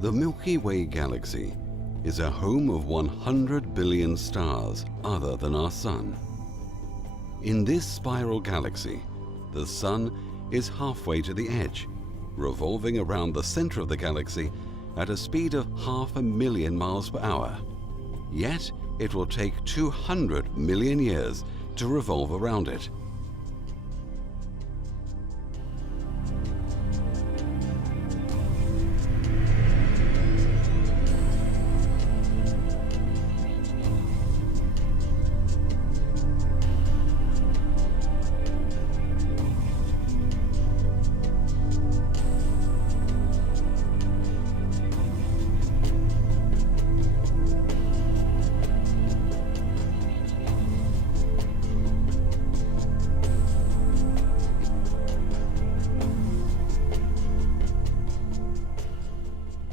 The Milky Way galaxy is a home of 100 billion stars other than our Sun. In this spiral galaxy, the Sun is halfway to the edge, revolving around the center of the galaxy at a speed of 500,000 miles per hour. Yet, it will take 200 million years to revolve around it.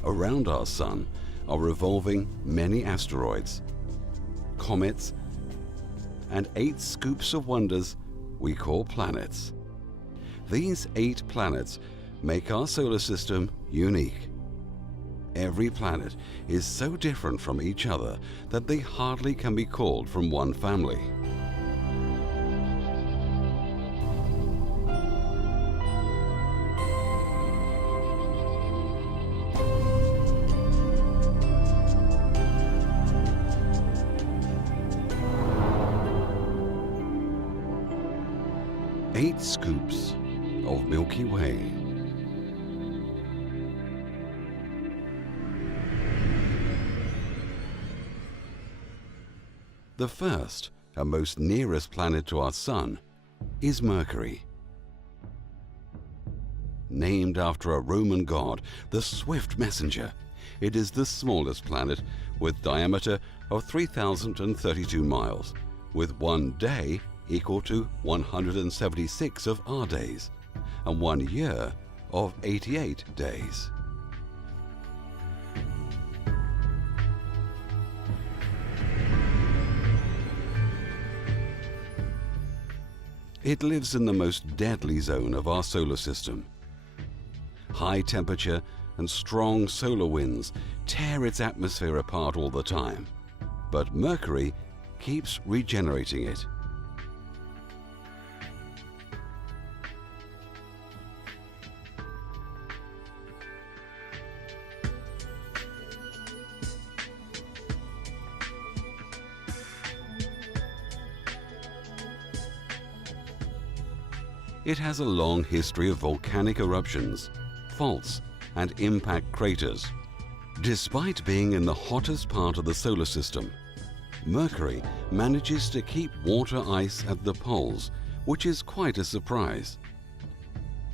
Around our Sun are revolving many asteroids, comets, and 8 scoops of wonders we call planets. These 8 planets make our solar system unique. Every planet is so different from each other that they hardly can be called from one family. Eight scoops of Milky Way. The first and most nearest planet to our Sun is Mercury. Named after a Roman god, the swift messenger, it is the smallest planet with diameter of 3,032 miles, with one day equal to 176 of our days, and 1 year of 88 days. It lives in the most deadly zone of our solar system. High temperature and strong solar winds tear its atmosphere apart all the time, but Mercury keeps regenerating it. It has a long history of volcanic eruptions, faults, and impact craters. Despite being in the hottest part of the solar system, Mercury manages to keep water ice at the poles, which is quite a surprise.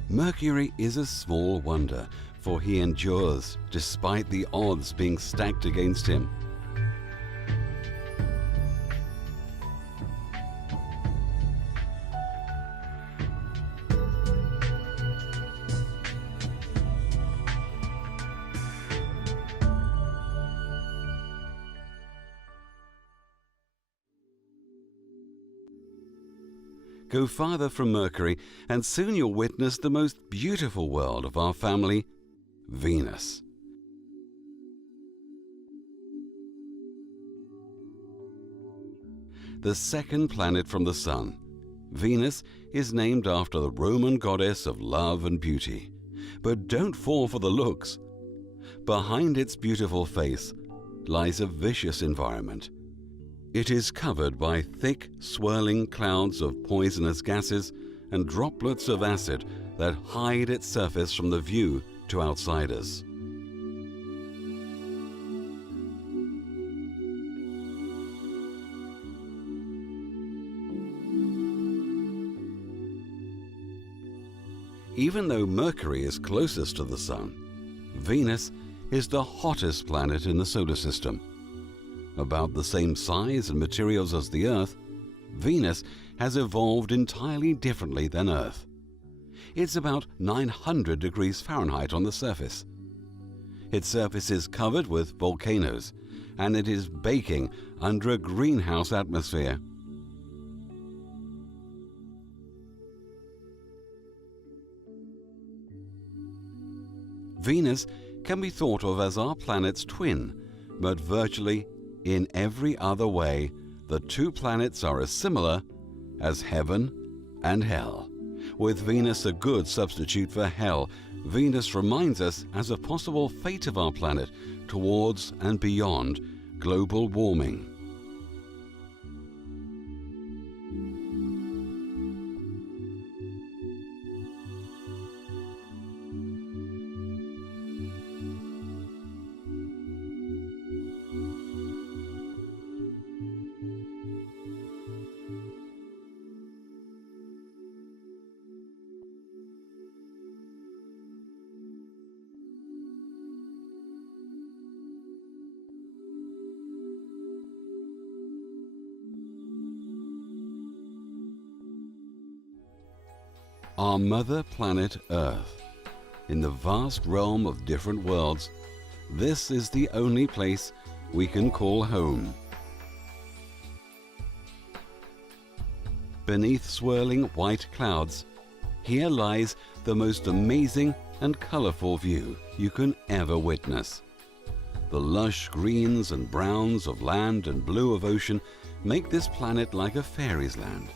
Mercury is a small wonder, for he endures despite the odds being stacked against him. Go farther from Mercury, and soon you'll witness the most beautiful world of our family, Venus. The second planet from the Sun, Venus is named after the Roman goddess of love and beauty. But don't fall for the looks. Behind its beautiful face lies a vicious environment. It is covered by thick, swirling clouds of poisonous gases and droplets of acid that hide its surface from the view to outsiders. Even though Mercury is closest to the Sun, Venus is the hottest planet in the solar system. About the same size and materials as the Earth, Venus has evolved entirely differently than Earth. It's about 900 degrees Fahrenheit on the surface. Its surface is covered with volcanoes, and it is baking under a greenhouse atmosphere. Venus can be thought of as our planet's twin, but virtually in every other way, the two planets are as similar as heaven and hell. With Venus a good substitute for hell, Venus reminds us as a possible fate of our planet towards and beyond global warming. Our mother planet Earth. In the vast realm of different worlds, this is the only place we can call home. Beneath swirling white clouds, here lies the most amazing and colorful view you can ever witness. The lush greens and browns of land and blue of ocean make this planet like a fairy's land.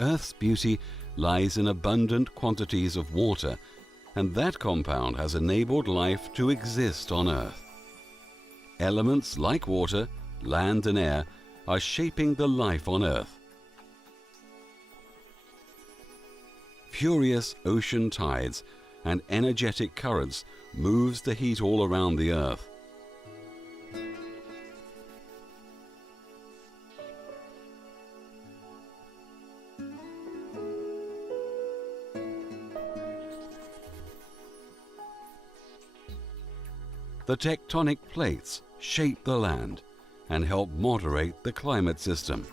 Earth's beauty lies in abundant quantities of water, and that compound has enabled life to exist on Earth. Elements like water, land and air are shaping the life on Earth. Furious ocean tides and energetic currents moves the heat all around the Earth. The tectonic plates shape the land and help moderate the climate system.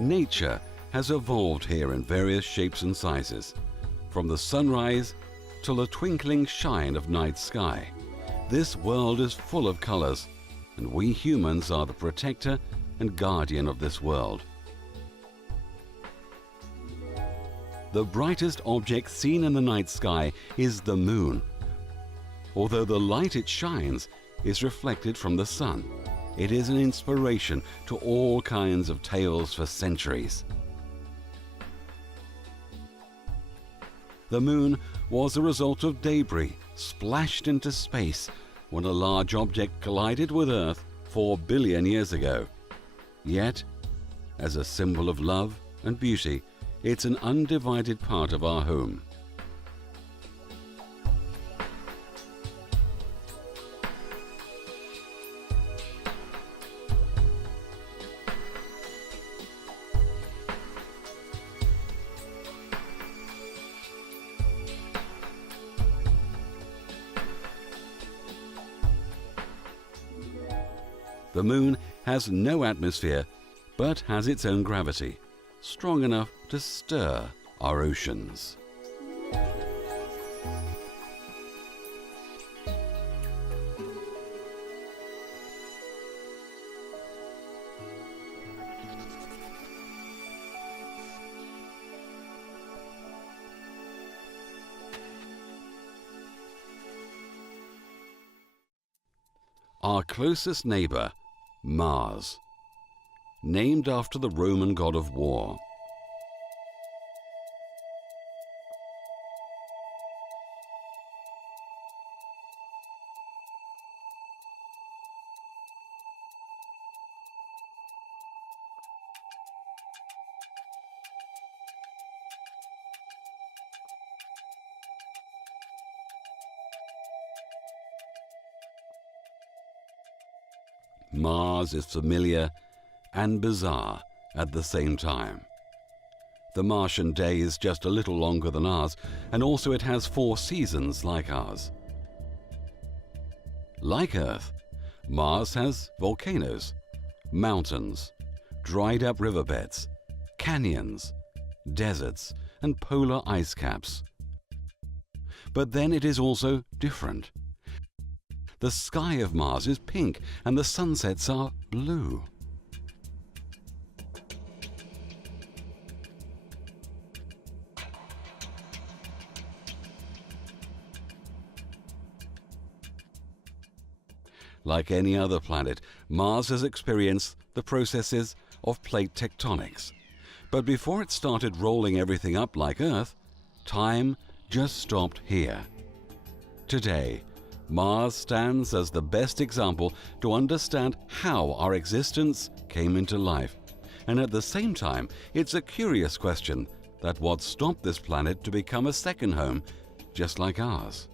Nature has evolved here in various shapes and sizes, from the sunrise to the twinkling shine of night sky. This world is full of colors, and we humans are the protector and guardian of this world. The brightest object seen in the night sky is the moon. Although the light it shines is reflected from the sun, it is an inspiration to all kinds of tales for centuries. The moon was a result of debris splashed into space when a large object collided with Earth 4 billion years ago. Yet, as a symbol of love and beauty, it's an undivided part of our home. The moon has no atmosphere, but has its own gravity, strong enough to stir our oceans. our closest neighbor, Mars, named after the Roman god of war. Mars is familiar and bizarre at the same time. The Martian day is just a little longer than ours, and also it has 4 seasons like ours. Like Earth, Mars has volcanoes, mountains, dried-up riverbeds, canyons, deserts, and polar ice caps. But then it is also different. The sky of Mars is pink and the sunsets are blue. Like any other planet, Mars has experienced the processes of plate tectonics. But before it started rolling everything up like Earth, time just stopped here. Today, Mars stands as the best example to understand how our existence came into life. And at the same time, it's a curious question that what stopped this planet to become a second home, just like ours.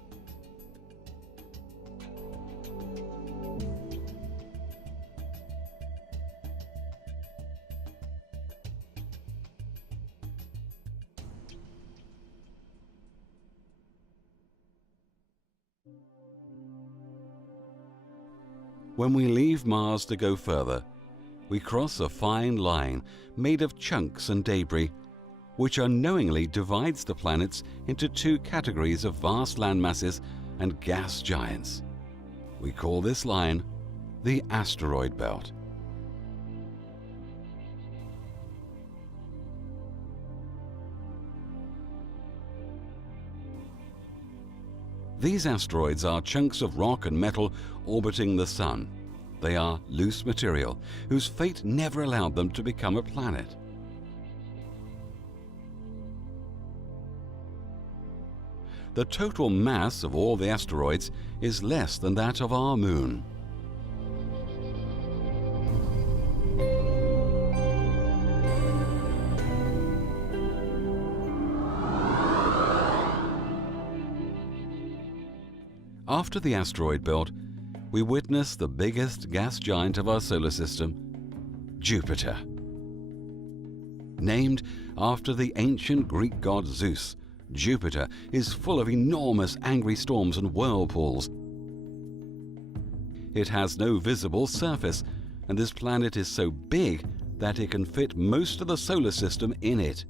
When we leave Mars to go further, we cross a fine line made of chunks and debris, which unknowingly divides the planets into 2 categories of vast landmasses and gas giants. We call this line the Asteroid Belt. These asteroids are chunks of rock and metal orbiting the Sun. They are loose material whose fate never allowed them to become a planet. The total mass of all the asteroids is less than that of our Moon. After the asteroid belt, we witness the biggest gas giant of our solar system, Jupiter. Named after the ancient Greek god Zeus, Jupiter is full of enormous angry storms and whirlpools. It has no visible surface, and this planet is so big that it can fit most of the solar system in it.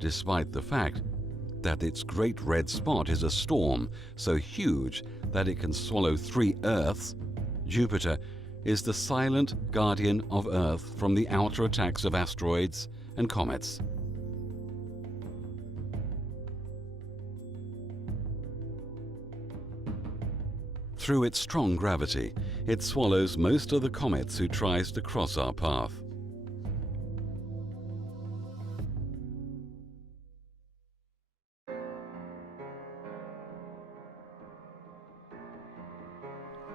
Despite the fact that its great red spot is a storm so huge that it can swallow 3 Earths, Jupiter is the silent guardian of Earth from the outer attacks of asteroids and comets. Through its strong gravity, it swallows most of the comets who tries to cross our path.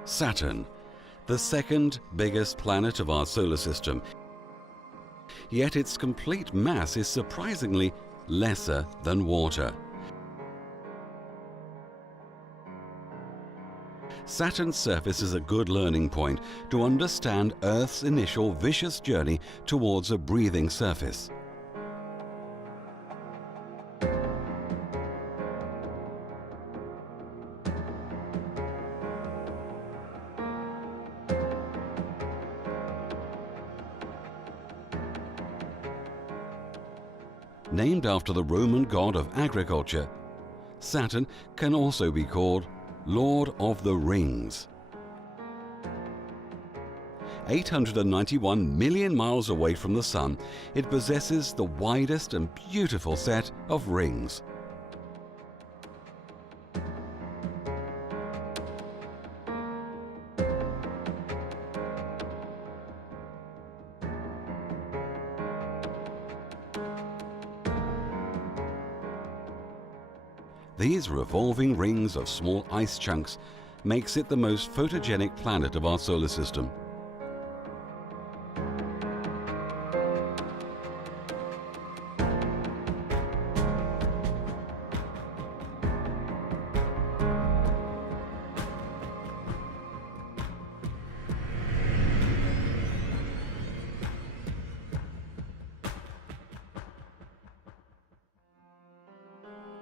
Saturn, the second biggest planet of our solar system, yet its complete mass is surprisingly lesser than water. Saturn's surface is a good learning point to understand Earth's initial vicious journey towards a breathing surface. named after the Roman god of agriculture, Saturn can also be called Lord of the Rings. 891 million miles away from the Sun, it possesses the widest and beautiful set of rings. These revolving rings of small ice chunks makes it the most photogenic planet of our solar system.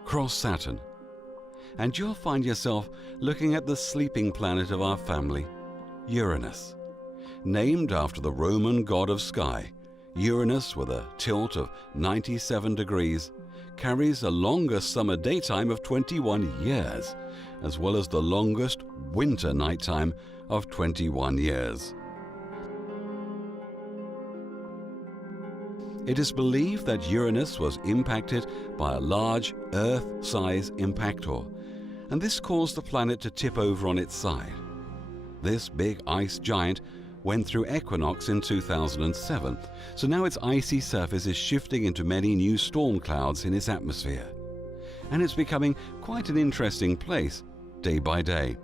Cross Saturn, and you'll find yourself looking at the sleeping planet of our family, Uranus. Named after the Roman god of sky, Uranus, with a tilt of 97 degrees, carries a longer summer daytime of 21 years, as well as the longest winter nighttime of 21 years. It is believed that Uranus was impacted by a large Earth-size impactor, and this caused the planet to tip over on its side. This big ice giant went through equinox in 2007, so now its icy surface is shifting into many new storm clouds in its atmosphere. And it's becoming quite an interesting place day by day.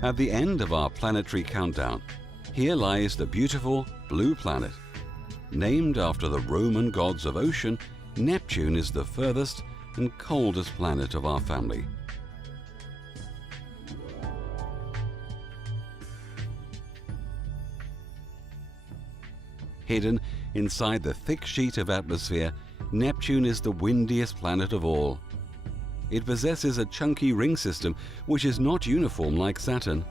At the end of our planetary countdown, here lies the beautiful blue planet. Named after the Roman gods of ocean, Neptune is the furthest and coldest planet of our family. Hidden inside the thick sheet of atmosphere, Neptune is the windiest planet of all. It possesses a chunky ring system which is not uniform like Saturn.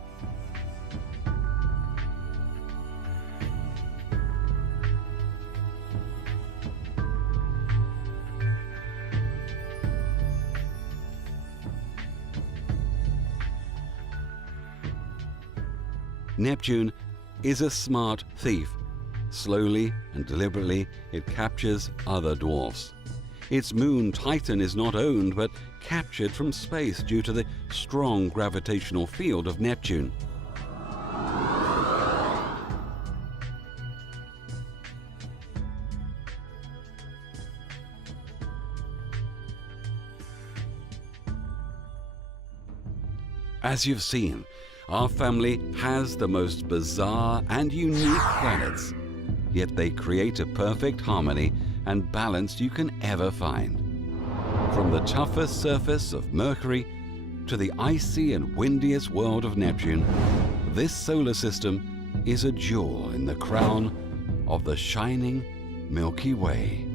Neptune is a smart thief. Slowly and deliberately, it captures other dwarfs. Its moon Titan is not owned but captured from space due to the strong gravitational field of Neptune. As you've seen, our family has the most bizarre and unique planets, yet they create a perfect harmony and balance you can ever find. From the toughest surface of Mercury to the icy and windiest world of Neptune, this solar system is a jewel in the crown of the shining Milky Way.